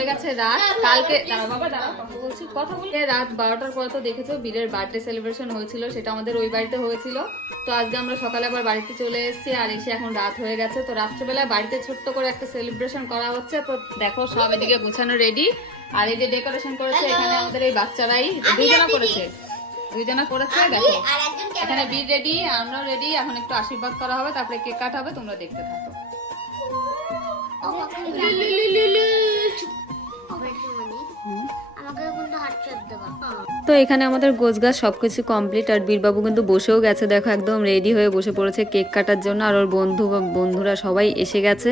হয়ে গেছে রাত কালকে বাবা দাঁড়াও কথা বলছি কথা রাত বারোটার পর তো দেখেছ বীরের বার্থডে সেলিব্রেশন হয়েছিল সেটা আমাদের ওই বাড়িতে হয়েছিল তো আজকে আমরা সকালে আবার বাড়িতে চলে এসেছি আর এসে এখন রাত হয়ে গেছে তো রাত্রেবেলা বাড়িতে ছোট্ট করে একটা সেলিব্রেশন করা হচ্ছে তো দেখো সব এদিকে গুছানো রেডি আর এই যে ডেকোরেশন করেছে এখানে আমাদের এই বাচ্চারাই দুইজনা করেছে দুইজনা করেছে দেখো এখানে বীর রেডি আমরাও রেডি এখন একটু আশীর্বাদ করা হবে তারপরে কেক কাটা হবে তোমরা দেখতে থাকো তো এখানে আমাদের গোছগাছ সবকিছু কমপ্লিট আর বীরবাবু কিন্তু বসেও গেছে। দেখো, একদম রেডি হয়ে বসে পড়েছে কেক কাটার জন্য, আর ওর বন্ধু বন্ধুরা সবাই এসে গেছে।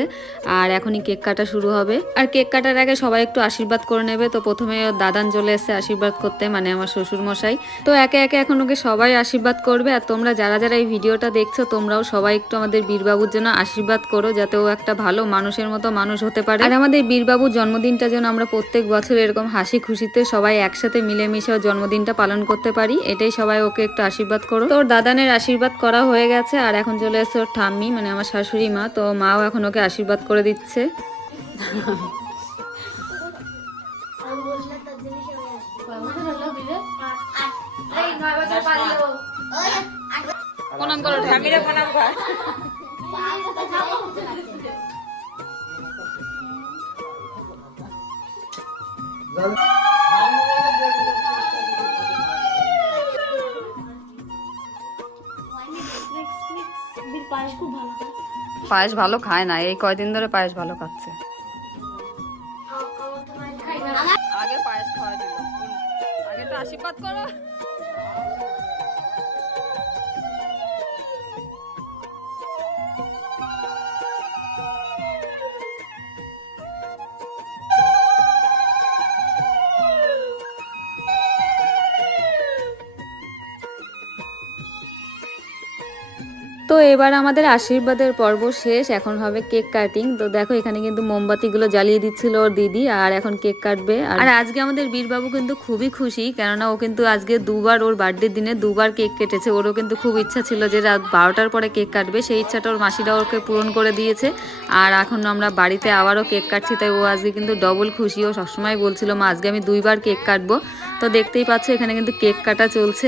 আর এখনই কেক কাটা শুরু হবে। আর কেক কাটার আগে সবাই একটু আশীর্বাদ করে নেবে। তো প্রথমে দাদান চলে এসেছে আশীর্বাদ করতে মানে আমার শ্বশুর মশাই তো একে একে এখন ওকে সবাই আশীর্বাদ করবে। আর তোমরা যারা যারা এই ভিডিওটা দেখছ, তোমরাও সবাই একটু আমাদের বীরবাবুর জন্য আশীর্বাদ করো, যাতে ও একটা ভালো মানুষের মতো মানুষ হতে পারে। আর আমাদের বীরবাবুর জন্মদিনটা যেন আমরা প্রত্যেক বছর এরকম হাসি খুশিতে সবাই একসাথে মিলেমিশে ওর জন্মদিনটা পালন করতে পারি এটাই সবাই ওকে একটু আশীর্বাদ করো তো ওর দাদানের আশীর্বাদ করা হয়ে গেছে আর এখন চলে এসেছে ওর ঠাম্মি মানে আমার শাশুড়ি মা তো মাও এখন ওকে আশীর্বাদ করে দিচ্ছে। প্রণাম করো প্রণাম পায়েস খুব ভালো খায়। পায়েস ভালো খায় না এই কয়দিন ধরে পায়েস ভালো খাচ্ছে। আগে পায়েস খাওয়া দিল আগে তো আশীর্বাদ করো। তো এবার আমাদের আশীর্বাদের পর্ব শেষ। এখন হবে কেক কাটিং। তো দেখো এখানে কিন্তু মোমবাতিগুলো জ্বালিয়ে দিচ্ছিল ওর দিদি আর এখন কেক কাটবে। আর আজকে আমাদের বীরবাবু কিন্তু খুবই খুশি কেননা ও কিন্তু আজকে দুবার ওর বার্থডে দিনে দুবার কেক কেটেছে। ওরও কিন্তু খুব ইচ্ছা ছিল যে রাত বারোটার পরে কেক কাটবে। সেই ইচ্ছাটা ওর মাসিরা ওকে পূরণ করে দিয়েছে। আর এখন আমরা বাড়িতে আবারও কেক কাটছি তাই ও আজকে কিন্তু ডবল খুশি। ও সবসময় বলছিল মা আজকে আমি দুইবার কেক কাটবো। তো দেখতেই পাচ্ছ এখানে কিন্তু কেক কাটা চলছে।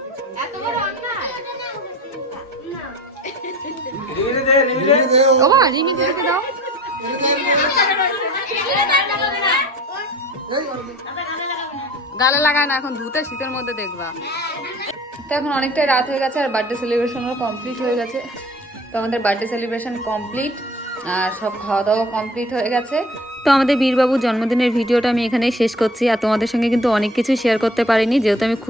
ও মা রিমি দিদিকে দাও। গালে লাগায় না, এখন ধুতে শীতের মধ্যে দেখবা। তো এখন অনেকটাই রাত হয়ে গেছে, আর বার্থডে সেলিব্রেশনও কমপ্লিট হয়ে গেছে। তো আমাদের বার্থডে সেলিব্রেশন কমপ্লিট আর সব খাওয়া দাওয়া কমপ্লিট হয়ে গেছে। তো আমাদের বীরবাবুর জন্মদিনের ভিডিওটা আমি এখানেই শেষ করছি, আর তোমাদের সঙ্গে কিন্তু অনেক কিছু শেয়ার করতে পারিনি, যেহেতু আমি খুবই